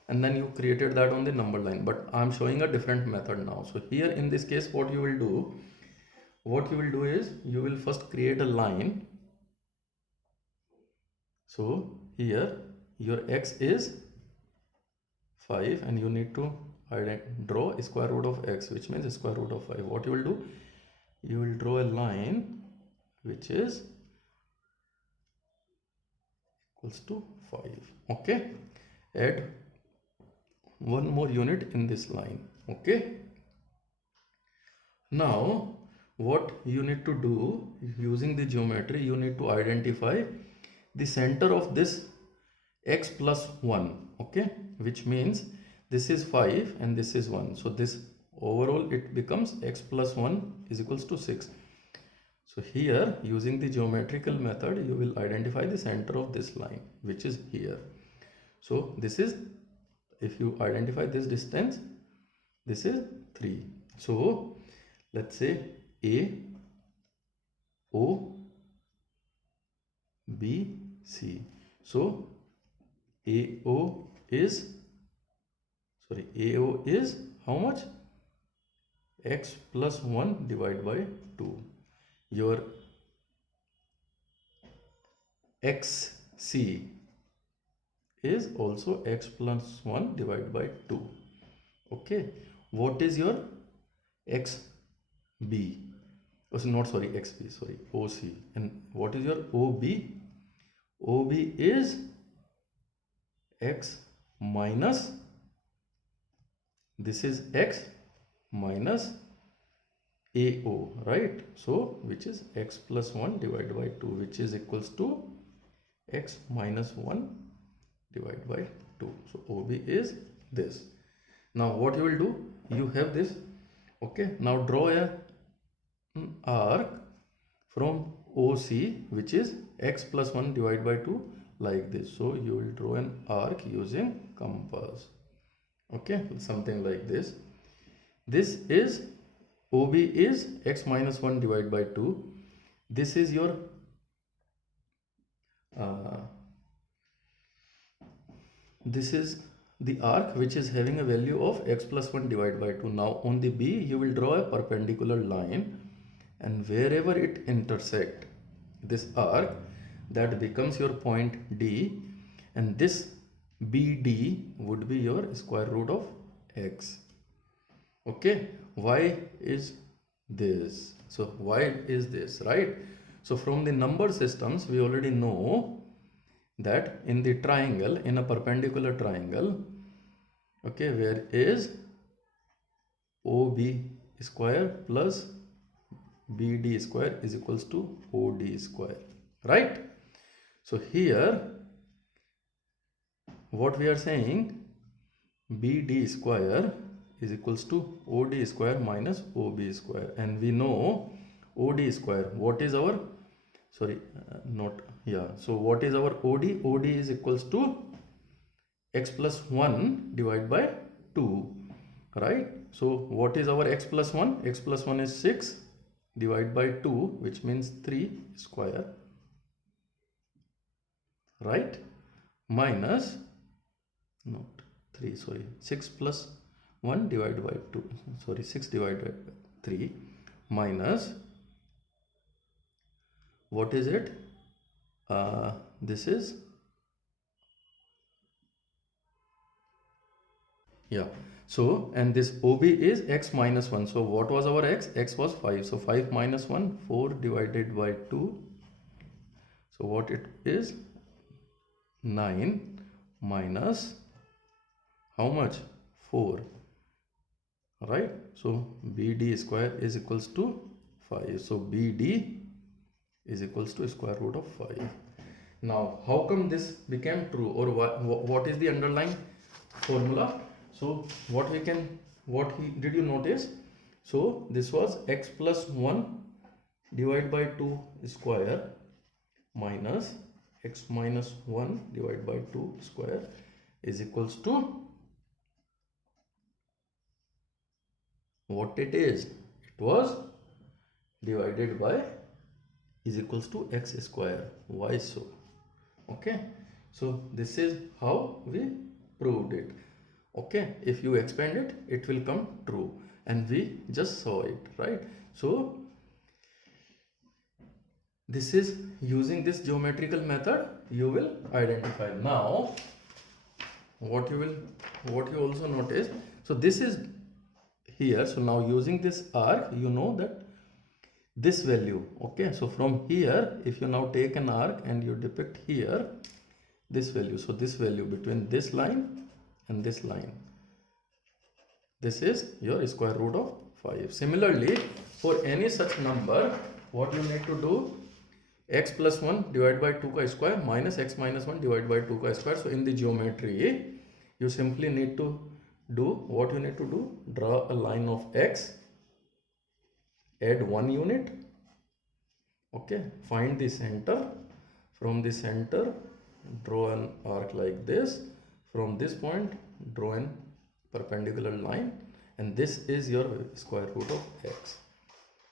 and then you created that on the number line. But I'm showing a different method now. So here in this case, what you will do is you will first create a line. So here your x is 5 and you need to draw a square root of x, which means square root of 5. What you will do, you will draw a line which is equals to 5. Okay, add one more unit in this line. Okay, now what you need to do, using the geometry, you need to identify the center of this x plus 1. Okay, which means this is 5 and this is 1, so this overall it becomes x plus 1 is equals to 6. So here, using the geometrical method, you will identify the center of this line, which is here. So this is, if you identify this distance, this is 3. So let's say A, O, B, C. So AO is how much? X plus 1 divided by 2. Your XC is also x plus 1 divided by 2. Okay, what is your XB? Oh, not sorry, XB, sorry, OC. And what is your OB? OB is x minus, this is x minus AO, right? So which is x plus 1 divided by 2, which is equals to x minus 1 divided by 2. So OB is this. Now what you will do, you have this. Okay, now draw a arc from OC, which is x plus 1 divided by 2, like this. So you will draw an arc using compass. Okay, something like this. This is OB is x minus 1 divided by 2. This is your this is the arc which is having a value of x plus 1 divided by 2. Now on the B you will draw a perpendicular line, and wherever it intersect this arc, that becomes your point D, and this BD would be your square root of x. Okay, why is this? So why is this, right? So from the number systems we already know that in the triangle, in a perpendicular triangle, okay, where is OB square plus BD square is equals to OD square, right? So here what we are saying, BD square is equals to OD square minus OB square, and we know OD square, what is our, so what is our OD? OD is equals to x plus 1 divided by 2, right? So what is our x plus 1? X plus 1 is 6 divided by 2, which means 3 square, right? Minus, not 3, 6 plus 1 divided by 2, 6 divided by 3 minus, what is it? This is, yeah, so, and this OB is x minus 1. So what was our x? X was 5. So 5 minus 1, 4 divided by 2. So what it is? 9 minus how much? 4, right? So BD square is equals to 5. So BD is equals to square root of 5. Now how come this became true, or what is the underlying formula? So did you notice? So this was x plus 1 divided by 2 square minus x minus 1 divided by 2 square is equals to what it is? It was divided by is equals to x square. Why so? Okay, so this is how we proved it. Okay, if you expand it, it will come true, and we just saw it, right? So this is using this geometrical method you will identify. Now what you also notice, so this is here. So now using this arc, you know that this value, okay, so from here if you now take an arc and you depict here this value, so this value between this line and this line, this is your square root of 5. Similarly, for any such number, what you need to do, x plus 1 divided by 2 chi square minus x minus 1 divided by 2 chi square. So in the geometry, you simply need to do what you need to do, draw a line of x, add 1 unit, okay, find the center, from the center draw an arc like this, from this point draw an perpendicular line, and this is your square root of x.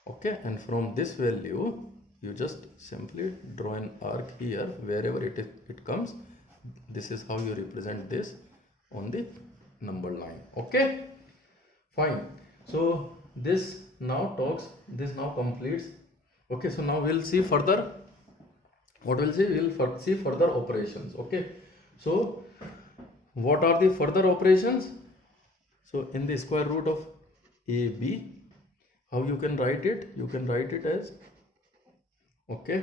Okay, and from this value you just simply draw an arc here wherever it comes. This is how you represent this on the number line. Okay, fine. So this now completes. Okay, so now we'll see further. What we'll see? We'll see further operations. Okay, so what are the further operations? So in the square root of AB, how you can write it? You can write it as, okay,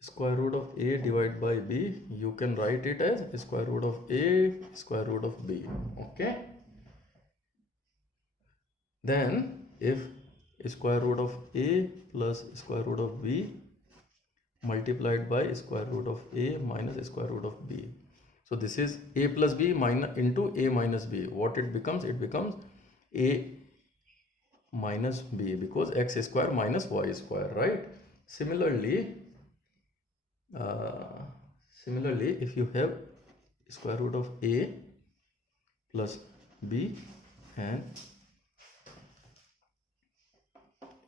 square root of A divided by B. You can write it as square root of A square root of B. Okay. Then if square root of A plus square root of B multiplied by square root of A minus square root of B. So this is A plus B minus into A minus B. What it becomes? It becomes A minus B, because x square minus y square, right? Similarly, if you have square root of A plus B and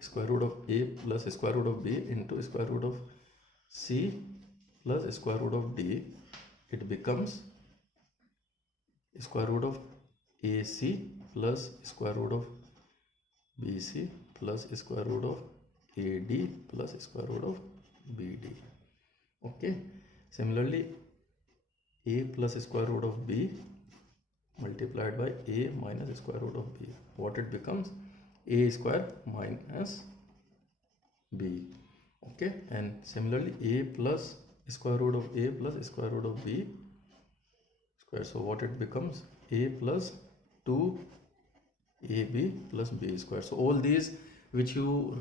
square root of A plus square root of B into square root of C plus square root of D, it becomes square root of AC plus square root of BC plus square root of AD plus square root of BD. Okay, similarly A plus square root of B multiplied by A minus square root of B, what it becomes? A square minus B. Okay, and similarly A plus square root of A plus square root of B square, so what it becomes? A plus 2AB plus B square. So all these which you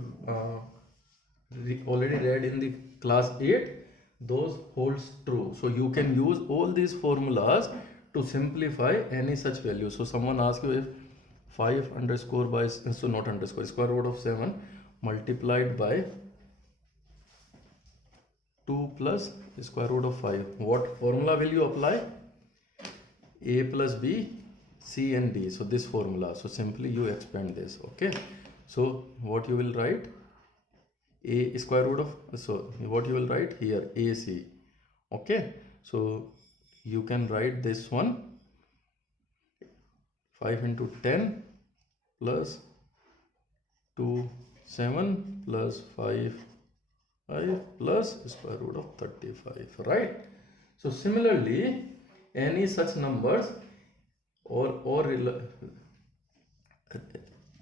already read in the class 8, those holds true. So you can use all these formulas to simplify any such value. So someone asks you if 5 underscore by, so not underscore, square root of 7 multiplied by 2 plus square root of 5, what formula will you apply? A plus B, C and D. So this formula, so simply you expand this. Okay, so what you will write? A square root of, so what you will write here? AC. Okay, so you can write this one 5 into 10 plus 2 7 plus 5 plus square root of 35, right? So similarly, any such numbers or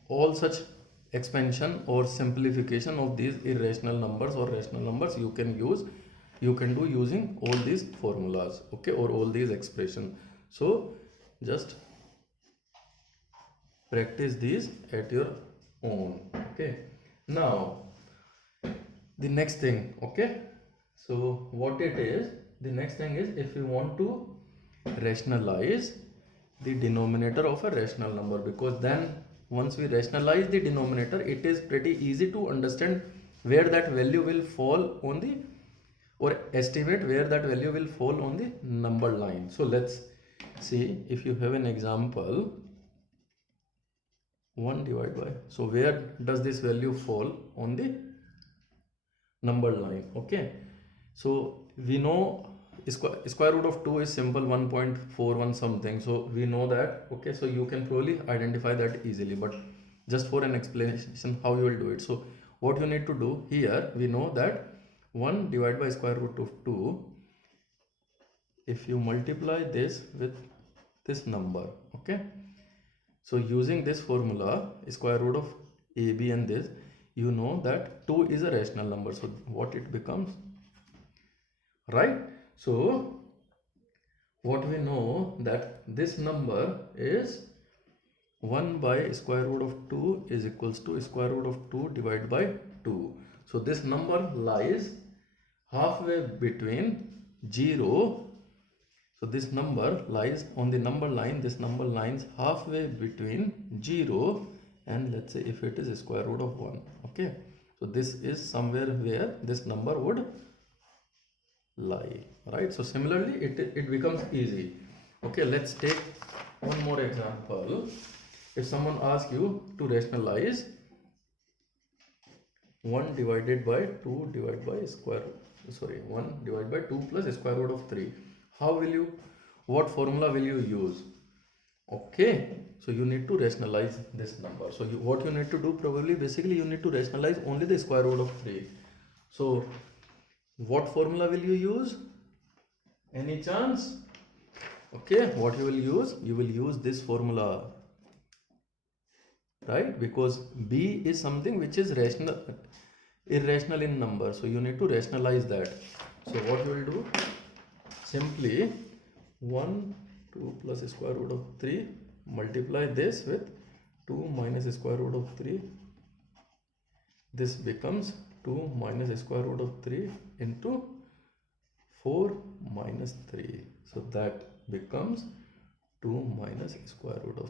all such expansion or simplification of these irrational numbers or rational numbers you can do using all these formulas, okay, or all these expressions. So just practice these at your own. Okay, now the next thing, okay, so what it is, the next thing is, if you want to rationalize the denominator of a rational number, because then once we rationalize the denominator, it is pretty easy to understand where that value will fall on the, or estimate where that value will fall on the number line. So let's see, if you have an example 1 divided by, so where does this value fall on the number line. Okay, so we know square root of 2 is simple 1.41 something, so we know that. Okay, so you can probably identify that easily, but just for an explanation how you will do it. So what you need to do here, we know that 1 divided by square root of 2, if you multiply this with this number, okay, so using this formula, square root of ab and this, you know that 2 is a rational number, so what it becomes, right? So what we know that this number is 1 by square root of 2 is equals to square root of 2 divided by 2. So this number lies halfway between 0. So this number lies on the number line. This number lies halfway between 0 and, let's say, if it is square root of 1. Okay, so this is somewhere where this number would lie, right? So similarly it becomes easy. Okay, let's take one more example. If someone asks you to rationalize 1 divided by 2 divided by 1 divided by 2 plus square root of 3, what formula will you use? Okay, so you need to rationalize this number. So what you need to do, probably basically you need to rationalize only the square root of 3. So what formula will you use? Any chance? Okay, what you will use? You will use this formula, right? Because b is something which is irrational in number, so you need to rationalize that. So what you will do? Simply 1 2 plus square root of 3, multiply this with 2 minus square root of 3. This becomes 2 minus square root of 3 into 4 minus 3. So that becomes 2 minus square root of,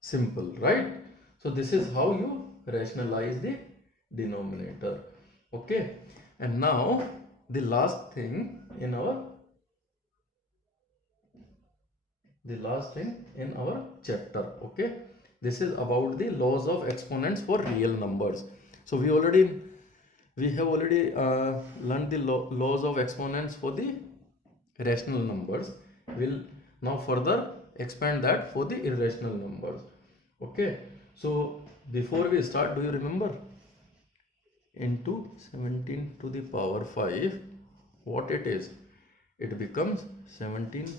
simple, right? So this is how you rationalize the denominator. Okay, and now the last thing in our chapter. Okay, this is about the laws of exponents for real numbers. So we have already learned the laws of exponents for the rational numbers. We'll now further expand that for the irrational numbers. Okay, so before we start, do you remember into 17 to the power 5 what it is? It becomes 17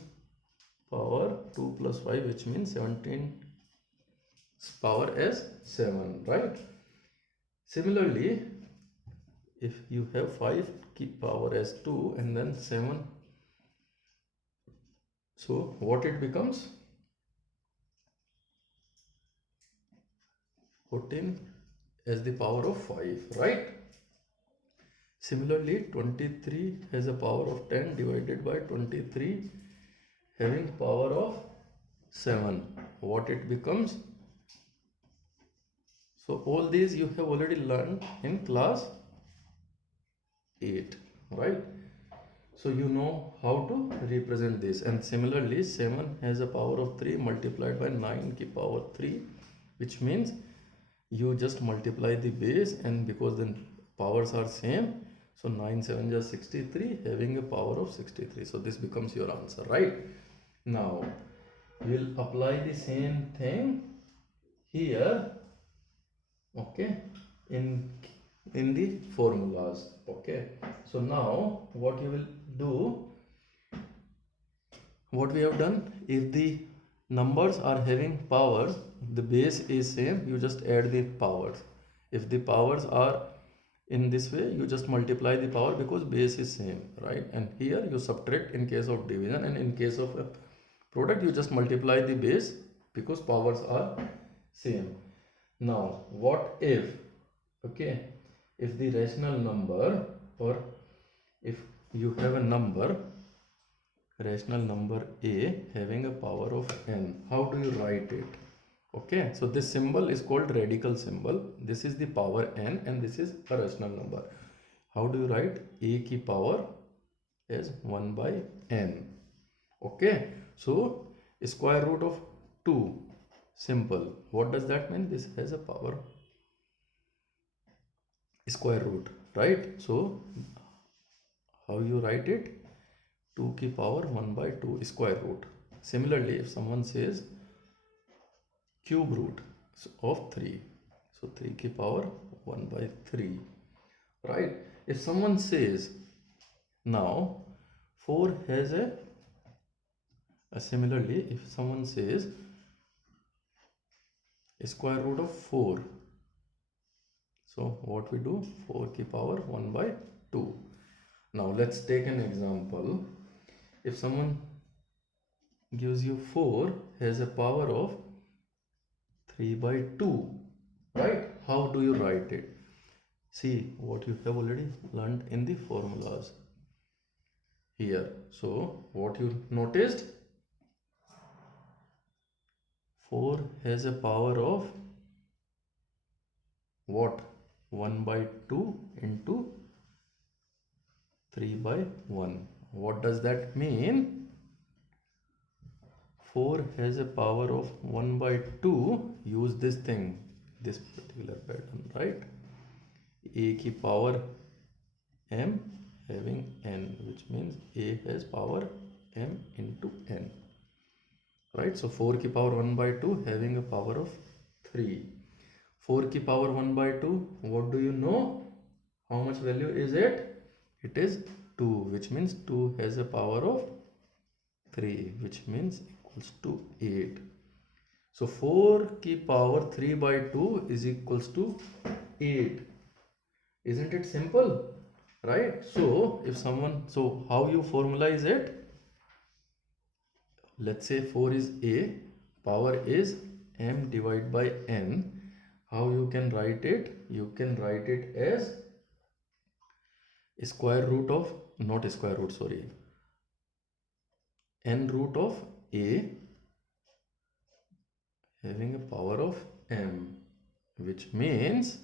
power 2 plus 5, which means 17 power as 7, right? Similarly, if you have 5 keep power as 2 and then 7, so what it becomes? 14 as the power of 5, right? Similarly, 23 has a power of 10 divided by 23 having power of 7. What it becomes? So all these you have already learned in class 8, right? So you know how to represent this. And similarly, 7 has a power of 3 multiplied by 9 ki power 3, which means you just multiply the base, and because the powers are same, so 9 7 is 63 having a power of 63. So this becomes your answer, right? Now we'll apply the same thing here, okay, in the formulas. Okay, so now what you will do, what we have done, if the numbers are having powers, the base is same, you just add the powers. If the powers are in this way, you just multiply the power because base is same, right? And here you subtract in case of division, and in case of a product you just multiply the base because powers are same. Now what if, okay, if the rational number, or if you have a number, rational number a having a power of n, how do you write it? Okay, so this symbol is called radical symbol. This is the power n and this is a rational number. How do you write a ki power as 1 by n? Okay, so square root of 2, simple. What does that mean? This has a power square root, right? So how you write it? 2 की power 1 by 2 square root. Similarly, if someone says cube root of 3, so 3 की power 1 by 3, right? If someone says now 4 has a similarly, if someone says square root of 4, so what we do? 4 की power 1 by 2. Now let's take an example. If someone gives you 4 has a power of 3 by 2, right? How do you write it? See what you have already learned in the formulas here. So what you noticed? 4 has a power of what? 1 by 2 into 3 by 1. What does that mean? 4 has a power of 1 by 2. Use this thing, this particular pattern, right? A की power m having n, which means a has power m into n, right? So 4 की power 1 by 2 having a power of 3. 4 की power 1 by 2, what do you know? How much value is it? It is 2, which means 2 has a power of 3, which means equals to 8. So 4 की power 3 by 2 is equals to 8. Isn't it simple? Right? So if someone, so how you formalize it? Let's say 4 is a, power is m divided by n. How you can write it? You can write it as square root of, not square root, sorry, n root of a having a power of m, which means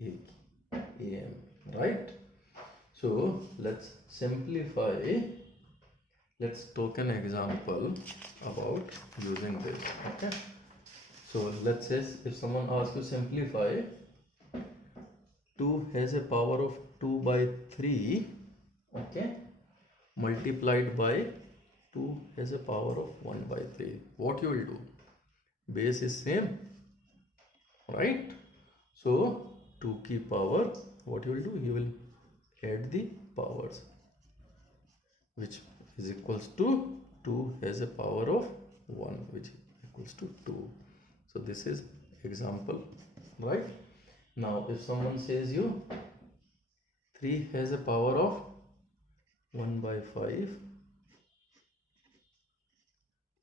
am, right? So let's simplify. Let's take an example about using this. Okay, so let's say if someone asks you simplify 2 has a power of 2 by 3, okay, multiplied by 2 has a power of 1 by 3. What you will do? Base is same, right? So 2 की power, what you will do? You will add the powers, which is equals to 2 has a power of 1, which equals to 2. So this is example, right? Now if someone says you 3 has a power of 1 by 5,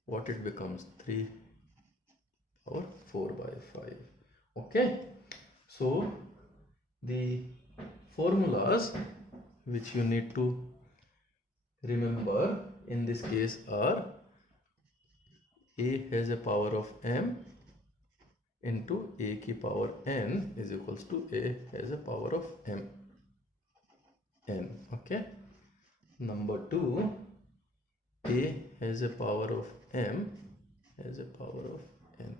what it becomes? 3 power 4 by 5. Okay, so the formulas which you need to remember in this case are a has a power of m into a की power n is equals to a has a power of m n. Okay, number 2, a has a power of m has a power of n,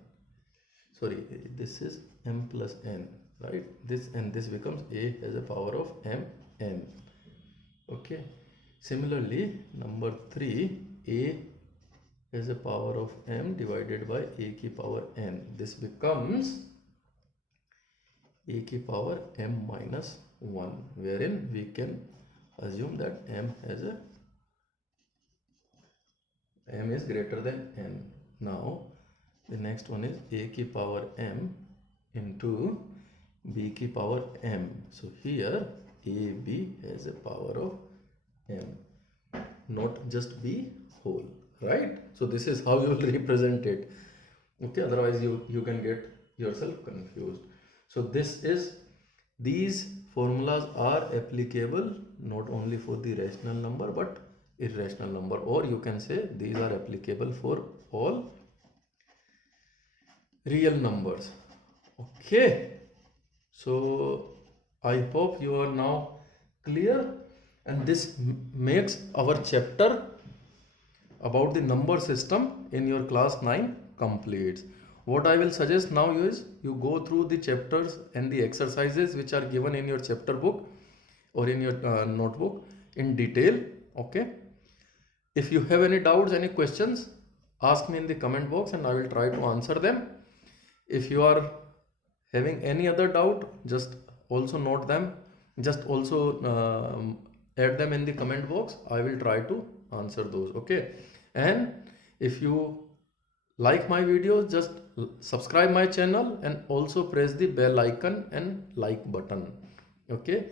sorry, this is m plus n, right? This and this becomes a has a power of m n. Okay, similarly number 3, a has a power of m divided by a की power n. This becomes a की power m minus 1, wherein we can assume that m is greater than n. Now the next one is a की power m into b की power m. So here a b has a power of m, not just b whole, right? So this is how you will represent it. Okay, otherwise you can get yourself confused. So these formulas are applicable not only for the rational number but irrational number, or you can say these are applicable for all real numbers. Okay, so I hope you are now clear, and this makes our chapter about the number system in your class 9 completes. What I will suggest now is you go through the chapters and the exercises which are given in your chapter book or in your notebook in detail. Okay. If you have any doubts, any questions, ask me in the comment box and I will try to answer them. If you are having any other doubt, just also note them. Just also add them in the comment box. I will try to answer those. Okay. And if you like my videos, just subscribe my channel and also press the bell icon and like button. Okay.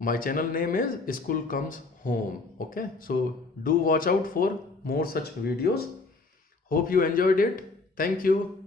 My channel name is School Comes Home. Okay, so do watch out for more such videos. Hope you enjoyed it. Thank you.